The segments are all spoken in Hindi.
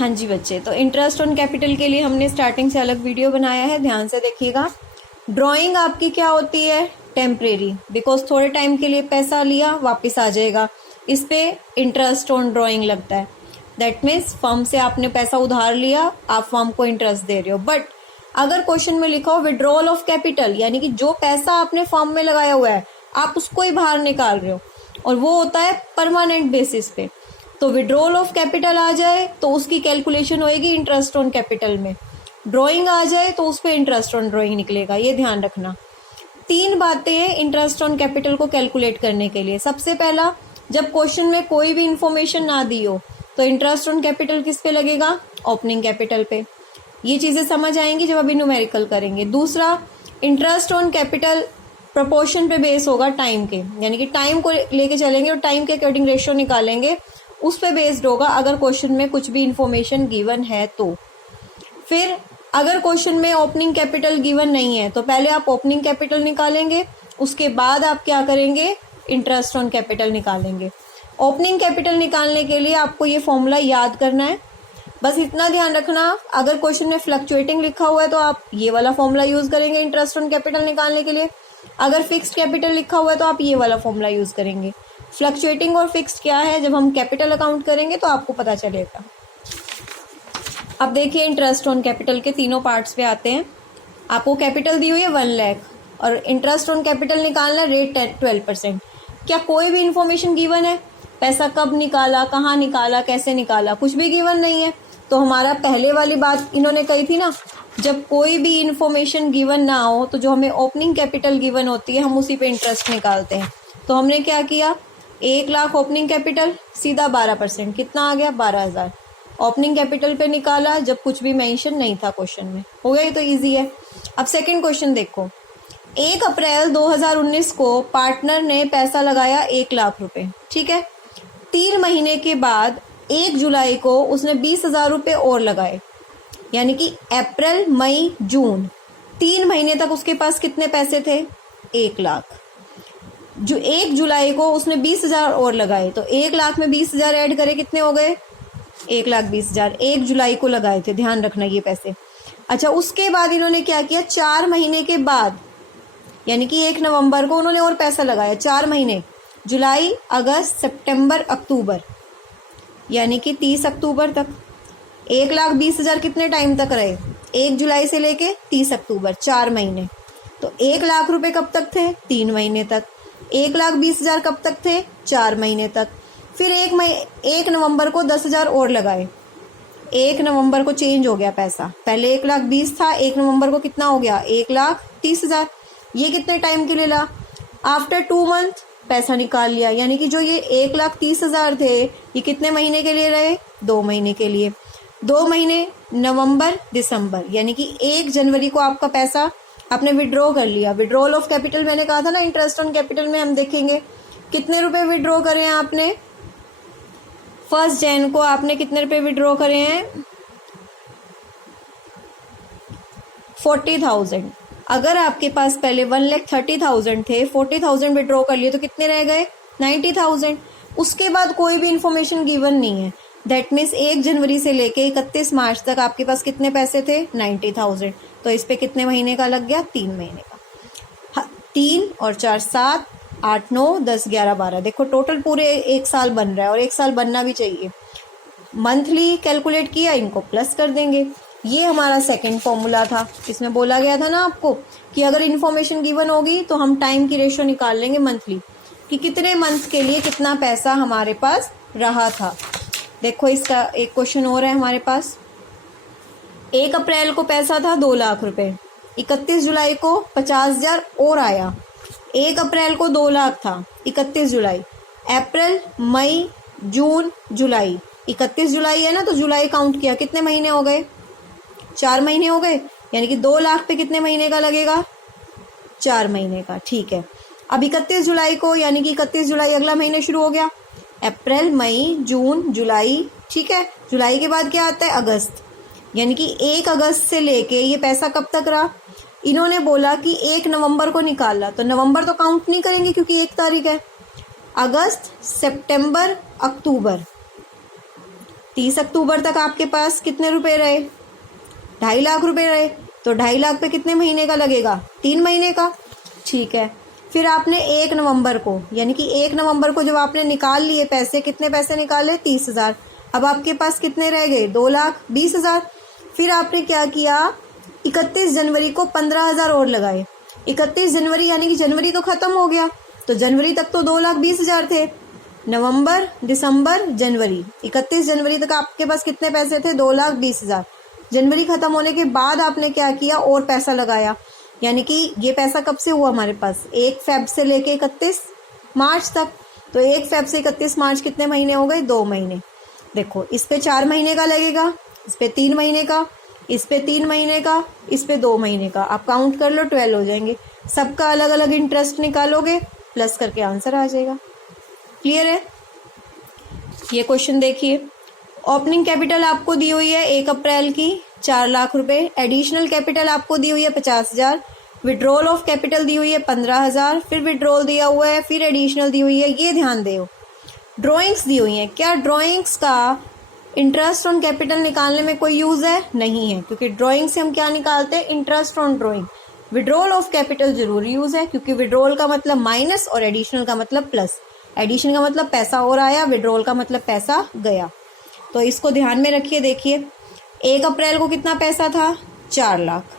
हाँ जी बच्चे, तो इंटरेस्ट ऑन कैपिटल के लिए हमने स्टार्टिंग से अलग वीडियो बनाया है, ध्यान से देखिएगा। ड्राइंग आपकी क्या होती है? टेम्परेरी, बिकॉज थोड़े टाइम के लिए पैसा लिया वापस आ जाएगा, इस पे इंटरेस्ट ऑन ड्राइंग लगता है। दैट मीन्स फर्म से आपने पैसा उधार लिया, आप फर्म को इंटरेस्ट दे रहे हो। बट अगर क्वेश्चन में लिखा हो विड्रॉल ऑफ कैपिटल, यानी कि जो पैसा आपने फर्म में लगाया हुआ है आप उसको ही बाहर निकाल रहे हो, और वो होता है परमानेंट बेसिस पे, तो विड्रॉल ऑफ कैपिटल आ जाए तो उसकी कैलकुलेशन होएगी इंटरेस्ट ऑन कैपिटल में। ड्राइंग आ जाए तो उस पर इंटरेस्ट ऑन ड्राइंग निकलेगा, ये ध्यान रखना। 3 बातें हैं इंटरेस्ट ऑन कैपिटल को कैलकुलेट करने के लिए। सबसे पहला, जब क्वेश्चन में कोई भी इंफॉर्मेशन ना दी हो तो इंटरेस्ट ऑन कैपिटल किस पे लगेगा? ओपनिंग कैपिटल पे। ये चीजें समझ आएंगी जब अभी न्यूमेरिकल करेंगे। दूसरा, इंटरेस्ट ऑन कैपिटल प्रोपोर्शन पे बेस होगा टाइम के, यानी कि टाइम को लेके चलेंगे और टाइम के अकॉर्डिंग रेशियो निकालेंगे, उस पे बेस्ड होगा अगर क्वेश्चन में कुछ भी इंफॉर्मेशन गिवन है तो। फिर अगर क्वेश्चन में ओपनिंग कैपिटल गिवन नहीं है तो पहले आप ओपनिंग कैपिटल निकालेंगे, उसके बाद आप क्या करेंगे? इंटरेस्ट ऑन कैपिटल निकालेंगे। ओपनिंग कैपिटल निकालने के लिए आपको ये फॉर्मूला याद करना है, बस इतना ध्यान रखना। अगर क्वेश्चन में फ्लक्चुएटिंग लिखा हुआ है तो आप ये वाला फॉर्मूला यूज करेंगे इंटरेस्ट ऑन कैपिटल निकालने के लिए। अगर फिक्स्ड कैपिटल लिखा हुआ है तो आप ये वाला फॉर्मूला यूज करेंगे। फ्लक्चुएटिंग और फिक्स्ड क्या है, जब हम कैपिटल अकाउंट करेंगे तो आपको पता चलेगा। अब देखिए इंटरेस्ट ऑन कैपिटल के तीनों पार्ट्स पे आते हैं। आपको कैपिटल दी हुई है 1 लाख और इंटरेस्ट ऑन कैपिटल निकालना, रेट 12%। क्या कोई भी इंफॉर्मेशन गिवन है? पैसा कब निकाला, कहाँ निकाला, कैसे निकाला, कुछ भी गिवन नहीं है। तो हमारा पहले वाली बात इन्होंने कही थी ना, जब कोई भी इंफॉर्मेशन गिवन ना हो तो जो हमें ओपनिंग कैपिटल गिवन होती है हम उसी पे इंटरेस्ट निकालते हैं। तो हमने क्या किया? 1 लाख ओपनिंग कैपिटल, सीधा 12%, कितना आ गया? 12,000 ओपनिंग कैपिटल पे निकाला जब कुछ भी मेंशन नहीं था क्वेश्चन में। हो गया, ये तो इजी है। अब सेकंड क्वेश्चन देखो। 1 अप्रैल 2019 को पार्टनर ने पैसा लगाया 1 लाख रुपए, ठीक है। 3 महीने के बाद 1 जुलाई को उसने 20,000 रुपये और लगाए, यानी कि अप्रैल, मई, जून, 3 महीने तक उसके पास कितने पैसे थे? 1 लाख। जो 1 जुलाई को उसने 20,000 और लगाए, तो 1 लाख में 20,000 ऐड करे कितने हो गए? 1,20,000। 1 जुलाई को लगाए थे, ध्यान रखना ये पैसे। अच्छा, उसके बाद इन्होंने क्या किया? 4 महीने के बाद, यानी कि 1 नवंबर को उन्होंने और पैसा लगाया। 4 महीने, जुलाई, अगस्त, सितंबर, अक्टूबर, यानी कि 30 अक्टूबर तक। 1,20,000 कितने टाइम तक रहे? 1 जुलाई से लेके 30 अक्टूबर, 4 महीने। तो 1 लाख रुपए कब तक थे? 3 महीने तक। 1,20,000 कब तक थे? 4 महीने तक। फिर 1 नवंबर को 10,000 और लगाए। 1 नवंबर को चेंज हो गया पैसा, पहले 1,20,000 था, 1 नवंबर को कितना हो गया? 1,30,000। ये कितने टाइम के लिए ला? आफ्टर 2 मंथ पैसा निकाल लिया, यानी कि जो ये 1,30,000 थे ये कितने महीने के लिए रहे? 2 महीने के लिए। 2 महीने, नवंबर, दिसंबर, यानी कि 1 जनवरी को आपका पैसा आपने विड्रॉ कर लिया। विड्रॉल ऑफ कैपिटल मैंने कहा था ना, इंटरेस्ट ऑन कैपिटल में हम देखेंगे कितने रुपए विड्रॉ करे हैं आपने। 1 जैन को आपने कितने रुपए विड्रॉ करे हैं? 40,000। अगर आपके पास पहले 1,30,000 थे, 40,000 विड्रॉ कर लिए तो कितने रह गए? 90,000। उसके बाद कोई भी इंफॉर्मेशन गिवन नहीं है। दैट मीन्स 1 जनवरी से लेके 31 मार्च तक आपके पास कितने पैसे थे? 90,000। तो इस पे कितने महीने का लग गया? 3 महीने का। 3 और 4 7, 8 9 10 11 12, देखो टोटल पूरे 1 साल बन रहा है, और 1 साल बनना भी चाहिए। मंथली कैलकुलेट किया, इनको प्लस कर देंगे। ये हमारा सेकंड फॉर्मूला था। इसमें बोला गया था ना आपको कि अगर इन्फॉर्मेशन गिवन होगी तो हम टाइम की रेशियो निकाल लेंगे मंथली, कि कितने मंथ के लिए कितना पैसा हमारे पास रहा था। देखो इसका एक क्वेश्चन और है हमारे पास। 1 अप्रैल को पैसा था 2 लाख रुपए, 31 जुलाई को 50,000 और आया। 1 अप्रैल को 2 लाख था, 31 जुलाई, अप्रैल, मई, जून, जुलाई, 31 जुलाई है ना, तो जुलाई काउंट किया, कितने महीने हो गए? 4 महीने हो गए, यानी कि 2 लाख पे कितने महीने का लगेगा? 4 महीने का, ठीक है। अब 31 जुलाई को, यानी कि 31 जुलाई अगला महीने शुरू हो गया, अप्रैल, मई, जून, जुलाई, ठीक है। जुलाई के बाद क्या आता है? अगस्त, यानी कि 1 अगस्त से लेके ये पैसा कब तक रहा? इन्होंने बोला कि 1 नवंबर को निकाला, तो नवंबर तो काउंट नहीं करेंगे क्योंकि 1 तारीख है। अगस्त, सितंबर, अक्टूबर, 30 अक्टूबर तक आपके पास कितने रुपए रहे? 2.5 लाख रुपए रहे। तो 2.5 लाख पे कितने महीने का लगेगा? 3 महीने का। ठीक है, फिर आपने 1 नवंबर को, यानी कि 1 नवंबर को जब आपने निकाल लिए पैसे, कितने पैसे निकाले? 30,000। अब आपके पास कितने रह गए? 2,20,000। फिर आपने क्या किया? 31 जनवरी को 15,000 और लगाए। 31 जनवरी यानी कि जनवरी तो खत्म हो गया, तो जनवरी तक तो 2,20,000 थे। नवंबर, दिसंबर, जनवरी, 31 जनवरी तक आपके पास कितने पैसे थे? 2,20,000। जनवरी खत्म होने के बाद आपने क्या किया? और पैसा लगाया, यानी कि ये पैसा कब से हुआ हमारे पास? 1 फेब से लेके 31 मार्च तक। तो 1 फेब से 31 मार्च कितने महीने हो गए? 2 महीने। देखो, इस पे 4 महीने का लगेगा, इस पे 3 महीने का, इस पे 3 महीने का, इस पे 2 महीने का। आप काउंट कर लो, 12 हो जाएंगे। सबका अलग अलग इंटरेस्ट निकालोगे, प्लस करके आंसर आ जाएगा। क्लियर है? ये क्वेश्चन देखिए, ओपनिंग कैपिटल आपको दी हुई है 1 अप्रैल की 4 लाख रुपए, एडिशनल कैपिटल आपको दी हुई है 50,000, विड्रॉल ऑफ कैपिटल दी हुई है 15,000, फिर विड्रॉल दिया हुआ है, फिर एडिशनल दी हुई है। ये ध्यान दो, ड्रॉइंग्स दी हुई हैं। क्या ड्रॉइंग्स का इंटरेस्ट ऑन कैपिटल निकालने में कोई यूज है? नहीं है, क्योंकि ड्रॉइंग से हम क्या निकालते हैं? Interest on drawing. Withdrawal of capital जरूर यूज है, क्योंकि विड्रॉल का मतलब माइनस और एडिशनल का मतलब प्लस। एडिशन का मतलब पैसा और आया, विड्रॉल का मतलब पैसा गया। तो इसको ध्यान में रखिए। देखिए, 1 अप्रैल को कितना पैसा था? 4 लाख।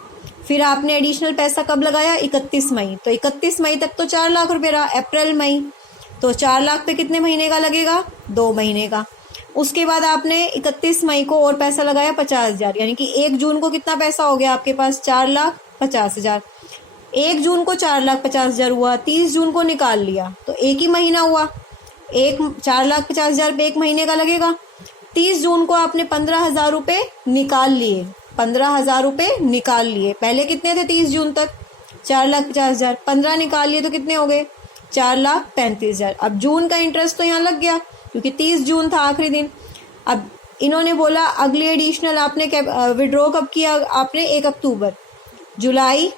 फिर आपने एडिशनल पैसा कब लगाया? 31 मई। तो 31 मई तक तो 4 लाख रुपए रहा, अप्रैल मई, तो 4 लाख पे कितने महीने का लगेगा? 2 महीने का। उसके बाद आपने 31 मई को और पैसा लगाया 50,000, यानी कि 1 जून को कितना पैसा हो गया आपके पास? 4,50,000। 1 जून को 4,50,000 हुआ, 30 जून को निकाल लिया, तो एक ही महीना हुआ। 4,50,000 पे 1 महीने का लगेगा। 30 जून को आपने 15,000 रुपए निकाल लिए, 15,000 रुपए निकाल लिए। पहले कितने थे 30 जून तक? 4,50,000। 15 निकाल लिए तो कितने हो गए? 4,35,000। अब जून का इंटरेस्ट तो यहाँ लग गया, क्योंकि 30 जून था आखिरी दिन। अब इन्होंने बोला अगली एडिशनल आपने विड्रॉ कब किया? आपने 1 अक्टूबर, जुलाई,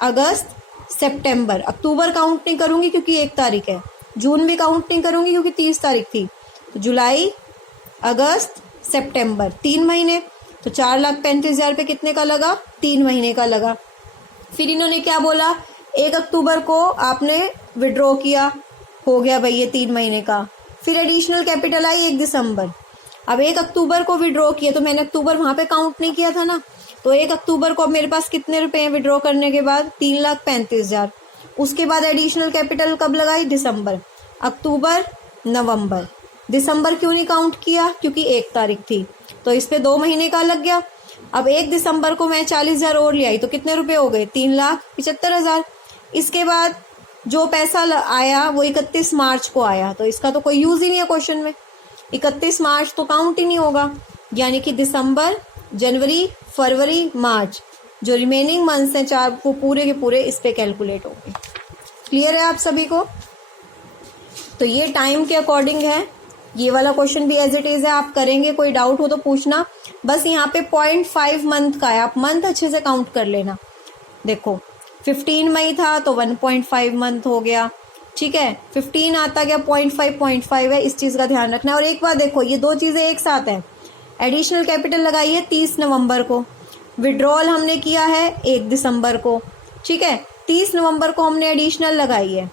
अगस्त, सितंबर। अक्टूबर काउंट नहीं करूंगी क्योंकि 1 तारीख है, जून भी काउंट नहीं करूंगी क्योंकि 30 तारीख थी। तो जुलाई, अगस्त, सितंबर, 3 महीने। तो 4,35,000 पे कितने का लगा? 3 महीने का लगा। फिर इन्होंने क्या बोला? 1 अक्टूबर को आपने विड्रॉ किया, हो गया भाई ये 3 महीने का। फिर एडिशनल कैपिटल आई 1 दिसंबर। अब 1 अक्टूबर को विड्रॉ किया, तो मैंने अक्टूबर वहां पे काउंट नहीं किया था ना, तो 1 अक्टूबर को अब मेरे पास कितने रुपए हैं विड्रॉ करने के बाद? 3,35,000। उसके बाद एडिशनल कैपिटल कब लगाई? दिसंबर, अक्टूबर, नवंबर। दिसंबर क्यों नहीं काउंट किया? क्योंकि 1 तारीख थी, तो इस पे 2 महीने का लग गया। अब 1 दिसंबर को मैं 40,000 और ले आई, तो कितने रुपए हो गए? 3,75,000। इसके बाद जो पैसा आया वो 31 मार्च को आया, तो इसका तो कोई यूज ही नहीं है क्वेश्चन में। 31 मार्च तो काउंट ही नहीं होगा, यानी कि दिसंबर, जनवरी, फरवरी, मार्च, जो रिमेनिंग मंथ्स हैं 4, वो पूरे के पूरे इस पे कैलकुलेट होंगे। क्लियर है आप सभी को? तो ये टाइम के अकॉर्डिंग है। ये वाला क्वेश्चन भी एज इट इज है, आप करेंगे, कोई डाउट हो तो पूछना। बस यहाँ पे 0.5 मंथ का है, आप मंथ अच्छे से काउंट कर लेना। देखो 15 मई था तो 1.5 मंथ हो गया, ठीक है। 15 आता गया, 0.5 है, इस चीज का ध्यान रखना है। और एक बार देखो, ये 2 चीजें एक साथ है। एडिशनल कैपिटल लगाई है 30 नवंबर को, विड्रॉल हमने किया है 1 दिसंबर को, ठीक है। 30 नवंबर को हमने एडिशनल लगाई है।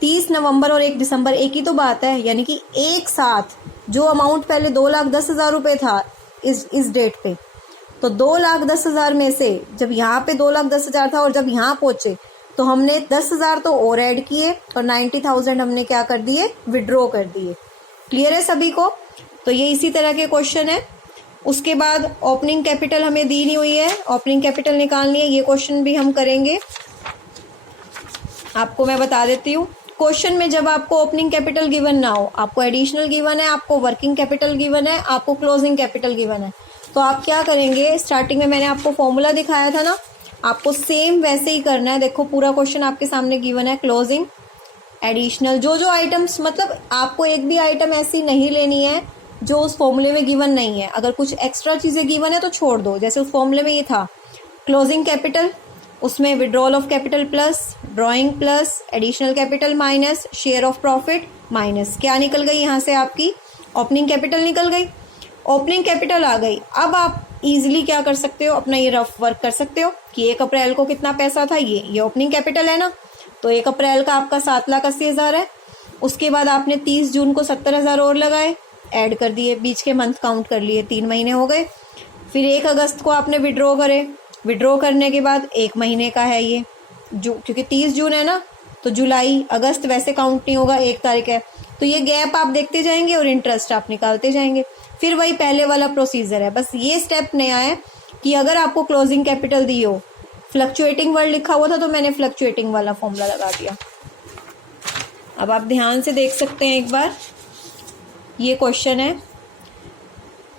30 नवंबर और 1 दिसंबर एक ही तो बात है, यानी कि एक साथ जो अमाउंट पहले 2,10,000 रुपए था इस डेट पे, तो 2,10,000 में से जब यहाँ पे 2,10,000 था और जब यहाँ पहुंचे तो हमने 10,000 तो और ऐड किए और 90,000 हमने क्या कर दिए? विड्रॉ कर दिए। क्लियर है सभी को? तो ये इसी तरह के क्वेश्चन है। उसके बाद ओपनिंग कैपिटल हमें दी नहीं हुई है, ओपनिंग कैपिटल निकालनी है, ये क्वेश्चन भी हम करेंगे। आपको मैं बता देती हूँ, क्वेश्चन में जब आपको ओपनिंग कैपिटल गिवन ना हो, आपको एडिशनल गिवन है, आपको वर्किंग कैपिटल गिवन है, आपको क्लोजिंग कैपिटल गिवन है, तो आप क्या करेंगे? स्टार्टिंग में मैंने आपको फॉर्मूला दिखाया था ना, आपको सेम वैसे ही करना है। देखो पूरा क्वेश्चन आपके सामने गिवन है, क्लोजिंग, एडिशनल, जो आइटम्स, मतलब आपको एक भी आइटम ऐसी नहीं लेनी है जो उस फॉर्मूले में गिवन नहीं है। अगर कुछ एक्स्ट्रा चीजें गिवन है तो छोड़ दो। जैसे उस फॉर्मूले में ये था क्लोजिंग कैपिटल, उसमें withdrawal of capital plus, drawing plus, additional capital minus, share of profit minus, क्या निकल गई यहाँ से? आपकी ओपनिंग कैपिटल निकल गई। ओपनिंग कैपिटल आ गई। अब आप इजीली क्या कर सकते हो, अपना ये रफ वर्क कर सकते हो कि 1 अप्रैल को कितना पैसा था, ये ओपनिंग कैपिटल है ना, तो 1 अप्रैल का आपका 7,80,000 है। उसके बाद आपने 30 जून को 70,000 और लगाए, ऐड कर दिए, बीच के मंथ काउंट कर लिए, 3 महीने हो गए। फिर 1 अगस्त को आपने विड्रॉ करे, विड्रॉ करने के बाद 1 महीने का है ये, क्योंकि 30 जून है ना, तो जुलाई अगस्त वैसे काउंट नहीं होगा, 1 तारीख है, तो ये गैप आप देखते जाएंगे और इंटरेस्ट आप निकालते जाएंगे। फिर वही पहले वाला प्रोसीजर है, बस ये स्टेप नया है कि अगर आपको क्लोजिंग कैपिटल दी हो, फ्लक्चुएटिंग वर्ड लिखा हुआ था तो मैंने फ्लक्चुएटिंग वाला फॉर्मूला लगा दिया। अब आप ध्यान से देख सकते हैं एक बार, ये क्वेश्चन है।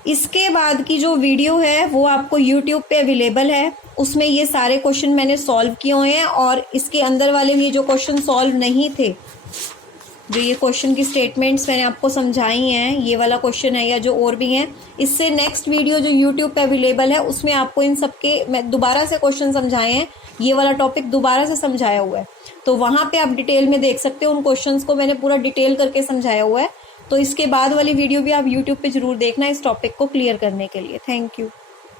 इसके बाद की जो वीडियो है वो आपको YouTube पे अवेलेबल है, उसमें ये सारे क्वेश्चन मैंने सॉल्व किए हुए हैं, और इसके अंदर वाले भी जो क्वेश्चन सॉल्व नहीं थे, जो ये क्वेश्चन की स्टेटमेंट्स मैंने आपको समझाई हैं, ये वाला क्वेश्चन है या जो और भी हैं, इससे नेक्स्ट वीडियो जो YouTube पे अवेलेबल है उसमें आपको इन सब के मैं दोबारा से क्वेश्चन समझाए हैं, ये वाला टॉपिक दोबारा से समझाया हुआ है, तो वहाँ पे आप डिटेल में देख सकते हो। उन क्वेश्चंस को मैंने पूरा डिटेल करके समझाया हुआ है, तो इसके बाद वाली वीडियो भी आप YouTube पे ज़रूर देखना इस टॉपिक को क्लियर करने के लिए। Thank you.